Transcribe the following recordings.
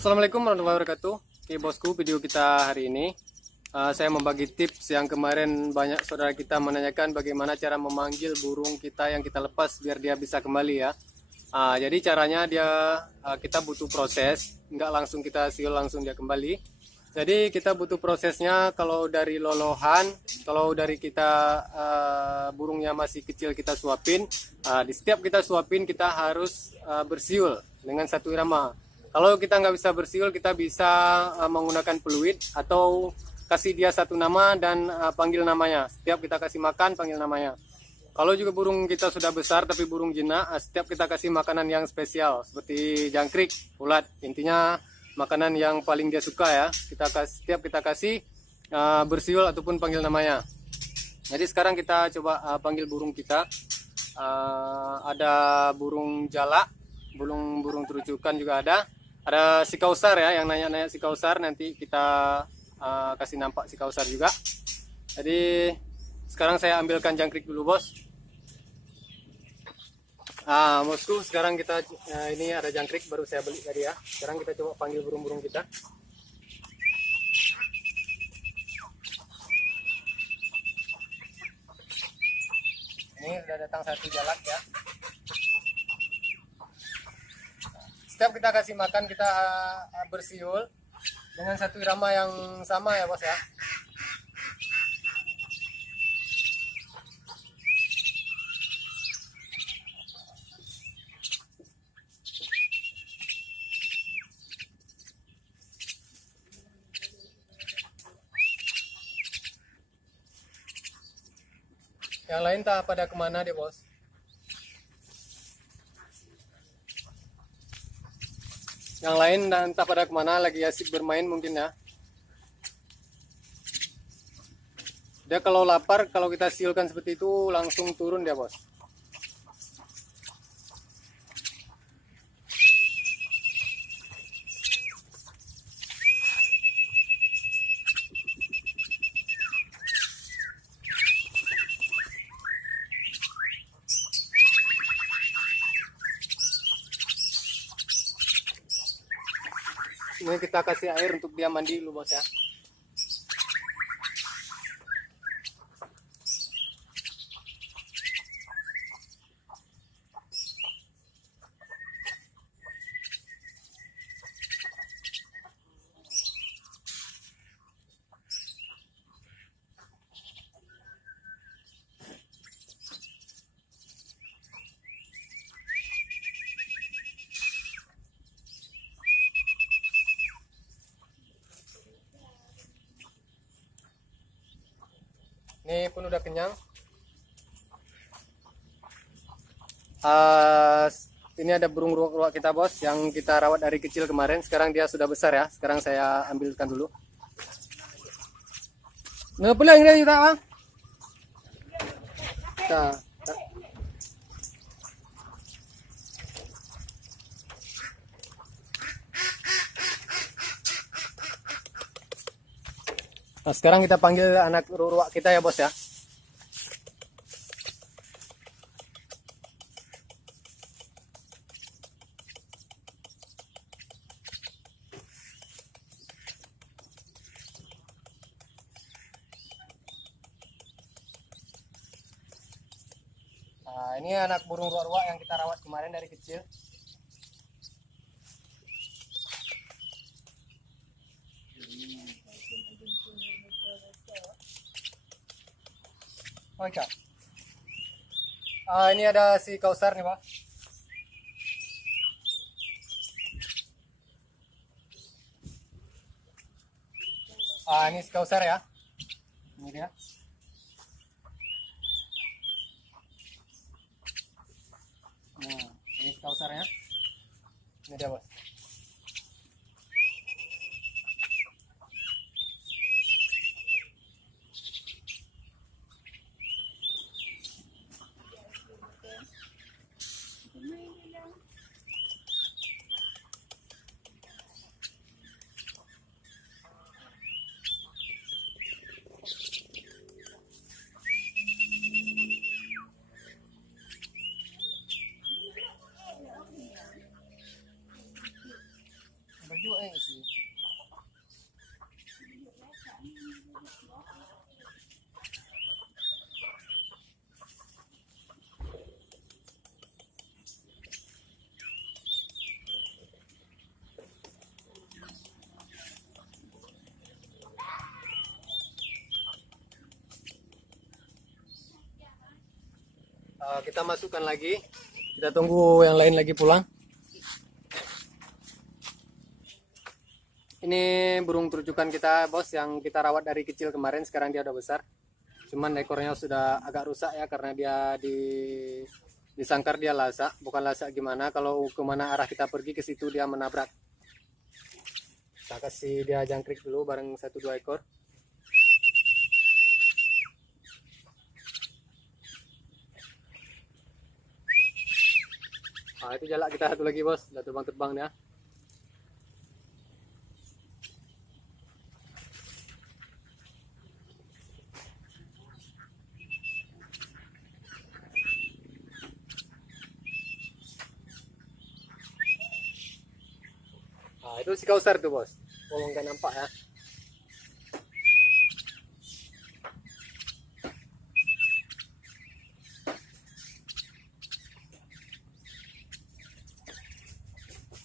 Assalamualaikum warahmatullahi wabarakatuh. Oke bosku, video kita hari ini saya membagi tips yang kemarin banyak saudara kita menanyakan bagaimana cara memanggil burung kita yang kita lepas biar dia bisa kembali ya. Jadi caranya kita butuh proses, nggak langsung kita siul langsung dia kembali. Jadi kita butuh prosesnya. Kalau dari lolohan, kalau dari kita burungnya masih kecil kita suapin. Di setiap kita suapin kita harus bersiul dengan satu irama. Kalau kita nggak bisa bersiul, kita bisa menggunakan peluit atau kasih dia satu nama dan panggil namanya. Setiap kita kasih makan, panggil namanya. Kalau juga burung kita sudah besar tapi burung jinak, setiap kita kasih makanan yang spesial seperti jangkrik, ulat. Intinya makanan yang paling dia suka ya. Setiap kita kasih bersiul ataupun panggil namanya. Jadi sekarang kita coba panggil burung kita. Ada burung jalak, burung terucukan juga ada. Ada si kausar ya, yang nanya-nanya si kausar, nanti kita kasih nampak si kausar juga. Jadi sekarang saya ambilkan jangkrik dulu bos. Bosku, sekarang kita ini ada jangkrik baru saya beli tadi ya. Sekarang kita coba panggil burung-burung kita. Ini sudah datang satu jalak ya. Setiap kita kasih makan kita bersiul dengan satu irama yang sama ya bos ya. Yang lain tak pada kemana deh bos. Yang lain entah pada kemana, lagi asik bermain mungkin ya. Dia kalau lapar, kalau kita siulkan seperti itu langsung turun dia bos. Ini kita kasih air untuk dia mandi dulu bos ya. Ini pun udah kenyang. Ini ada burung ruak-ruak kita bos, yang kita rawat dari kecil kemarin. Sekarang dia sudah besar ya. Sekarang saya ambilkan dulu. Nah, pulang dia kita bang. Nah, sekarang kita panggil anak ruak kita ya bos ya. Nah, ini anak burung ruak-ruak yang kita rawat kemarin dari kecil. Oh, iya. Ini ada si kausar nih, Pak. Ini si kausar ya. Ini dia. Nah, ini si kausarnya. Ini dia, Bos. maju sih. Kita masukkan lagi, kita tunggu yang lain lagi pulang. Ini burung terucukan kita bos, yang kita rawat dari kecil kemarin, sekarang dia udah besar. Cuman ekornya sudah agak rusak ya, karena dia disangkar dia lasak. Bukan lasak gimana, kalau kemana arah kita pergi ke situ dia menabrak. Kita kasih dia jangkrik dulu bareng 1-2 ekor. Nah, itu jalak kita satu lagi bos, udah terbang-terbang dia. Nah, itu si kausar tuh bos, ngomong gak nampak ya.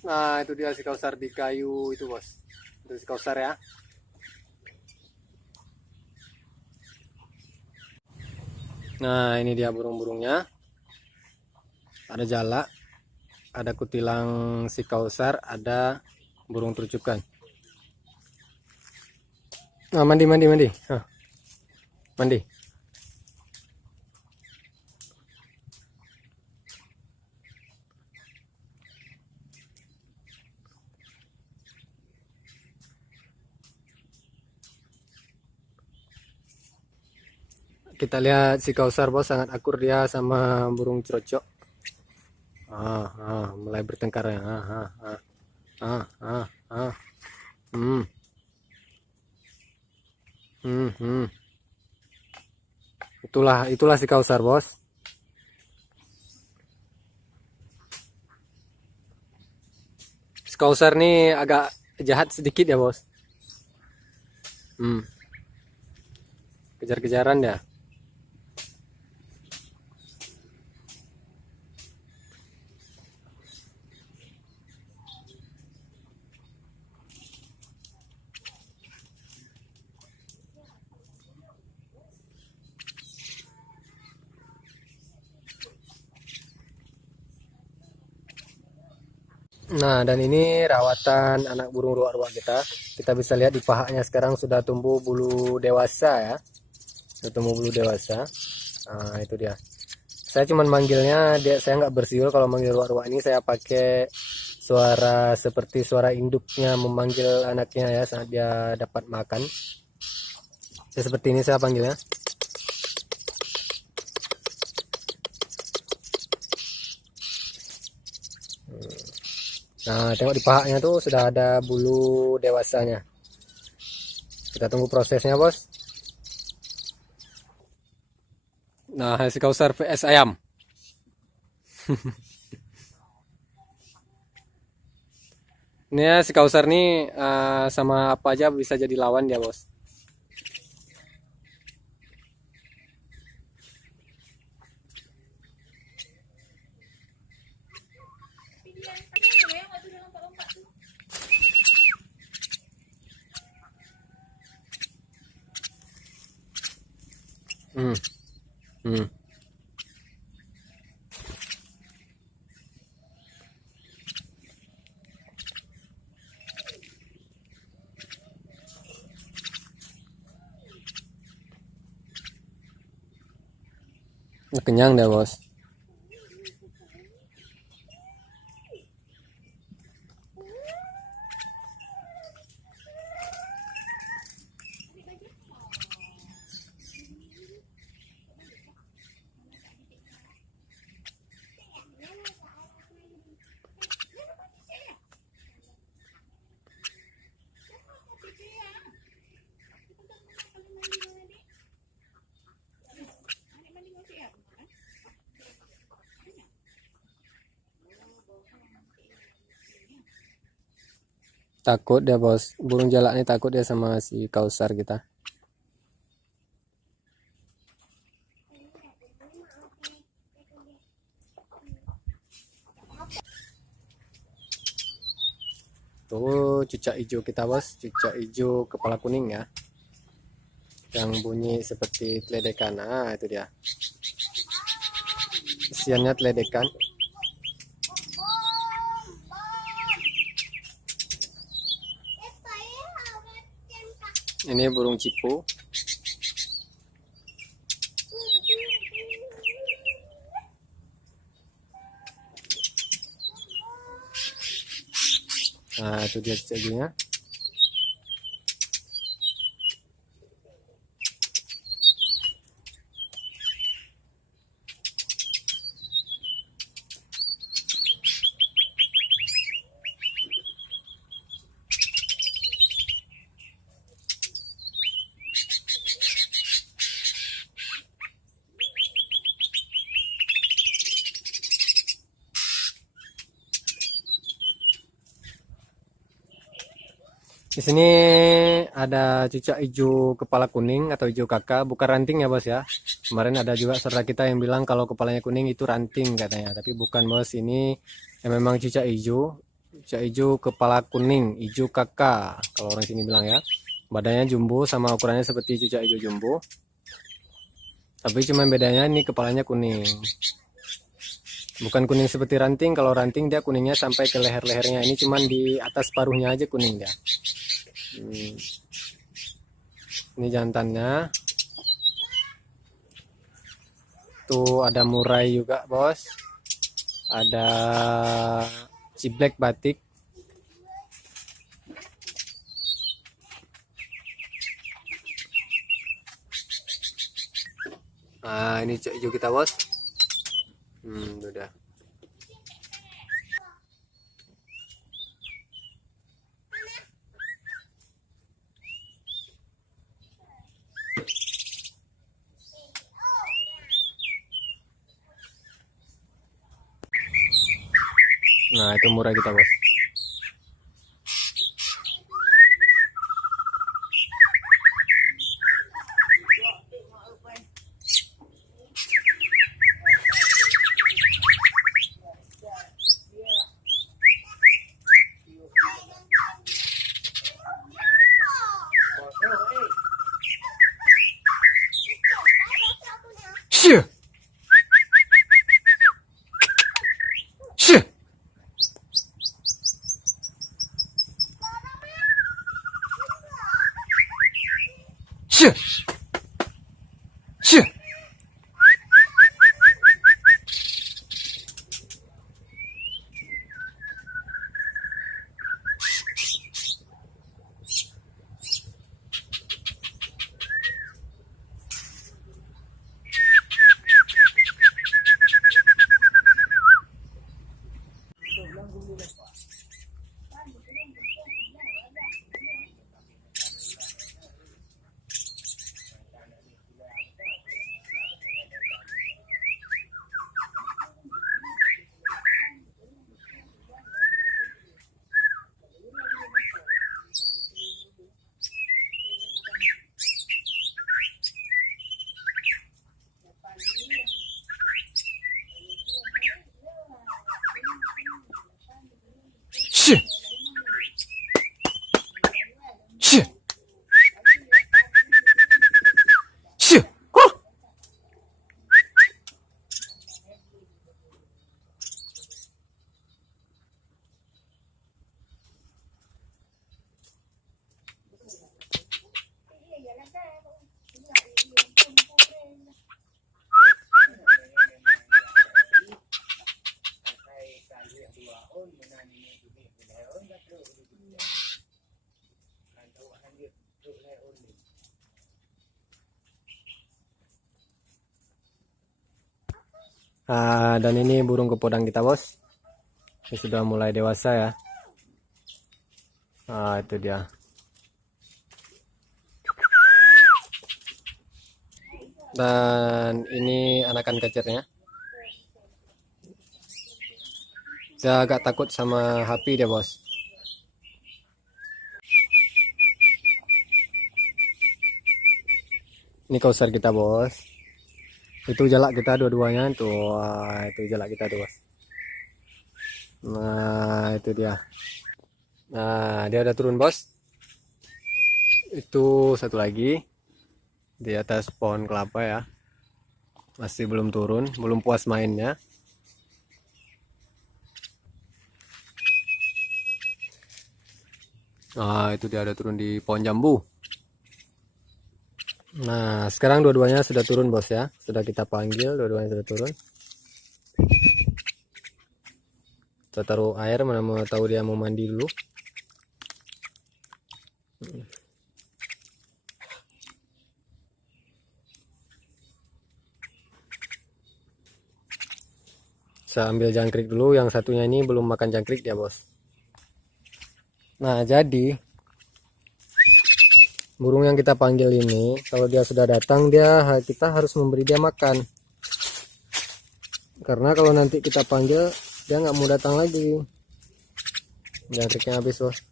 Nah, itu dia si kausar di kayu itu bos, itu si kausar ya. Nah, ini dia burung-burungnya. Ada jalak, ada kutilang si kausar, ada burung terucukan. Nah, mandi. Hah. Mandi. Kita lihat si kausar bos, sangat akur dia sama burung cerocok. Mulai bertengkar ya. Itulah si kausar bos. Si kausar nih agak jahat sedikit ya bos. Kejar-kejaran ya. Nah, dan ini rawatan anak burung ruak-ruak kita. Kita bisa lihat di pahanya sekarang sudah tumbuh bulu dewasa ya. Sudah tumbuh bulu dewasa. Nah, itu dia. Saya cuman manggilnya, saya nggak bersiul. Kalau manggil ruak-ruak ini saya pakai suara seperti suara induknya memanggil anaknya ya saat dia dapat makan. Ya, seperti ini saya panggilnya. Nah, tengok di pahanya tuh sudah ada bulu dewasanya. Kita tunggu prosesnya bos. Nah, si kausar vs ayam. Ini ya, si kausar nih sama apa aja bisa jadi lawan dia bos. Kenyang deh bos. Takut dia bos, burung jalak ini takut dia sama si kausar kita. Tuh cucak hijau kita bos, cucak hijau kepala kuning ya, yang bunyi seperti teledekan. Nah itu dia, isiannya teledekan. Ini burung cipu. Nah itu dia cucak hijaunya. Di sini ada cucak hijau kepala kuning atau hijau kakak, bukan ranting ya bos ya. Kemarin ada juga saudara kita yang bilang kalau kepalanya kuning itu ranting katanya, tapi bukan bos, ini yang memang cucak hijau kepala kuning, hijau kakak kalau orang sini bilang ya. Badannya jumbo sama ukurannya seperti cucak hijau jumbo, tapi cuma bedanya ini kepalanya kuning. Bukan kuning seperti ranting, kalau ranting dia kuningnya sampai ke leher-lehernya, ini cuman di atas paruhnya aja kuning dia. Ini jantannya. Tuh ada murai juga bos, ada ciblek batik. Nah ini cucak hijau kita bos. Udah. Nah itu murai kita bos. Shh. Shh. Shh. Shh. Shh. Shh. Shh. Dan ini burung kepodang kita bos, ini sudah mulai dewasa ya. Itu dia. Dan ini anakan kacernya. Dia agak takut sama api dia bos. Ini kausar kita bos. Itu jalak kita dua-duanya tuh. Wah, itu jalak kita tuh bos. Nah itu dia. Nah dia udah turun bos. Itu satu lagi di atas pohon kelapa ya. Masih belum turun, belum puas mainnya. Nah itu dia ada turun di pohon jambu. Nah sekarang dua-duanya sudah turun bos ya. Sudah kita panggil, dua-duanya sudah turun. Kita taruh air, mana mau tahu dia mau mandi dulu. Saya ambil jangkrik dulu, yang satunya ini belum makan jangkrik dia bos. Nah jadi burung yang kita panggil ini, kalau dia sudah datang kita harus memberi dia makan. Karena kalau nanti kita panggil dia nggak mau datang lagi. Jangkriknya habis bos.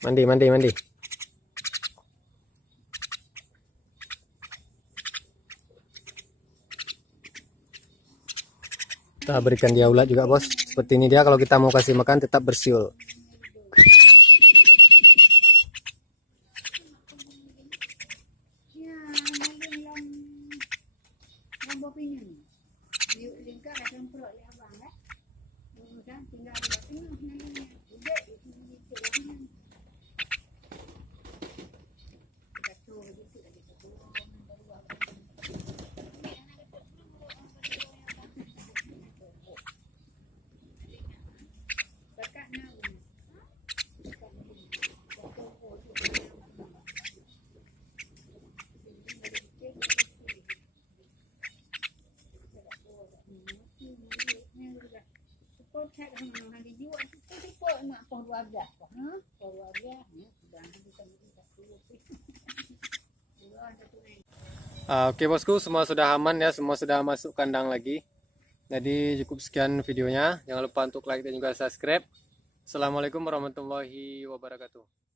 Mandi. Kita berikan dia ulat juga bos. Seperti ini dia, kalau kita mau kasih makan tetap bersiul. Oke bosku, semua sudah aman ya, semua sudah masuk kandang lagi. Jadi cukup sekian videonya. Jangan lupa untuk like dan juga subscribe. Assalamualaikum warahmatullahi wabarakatuh.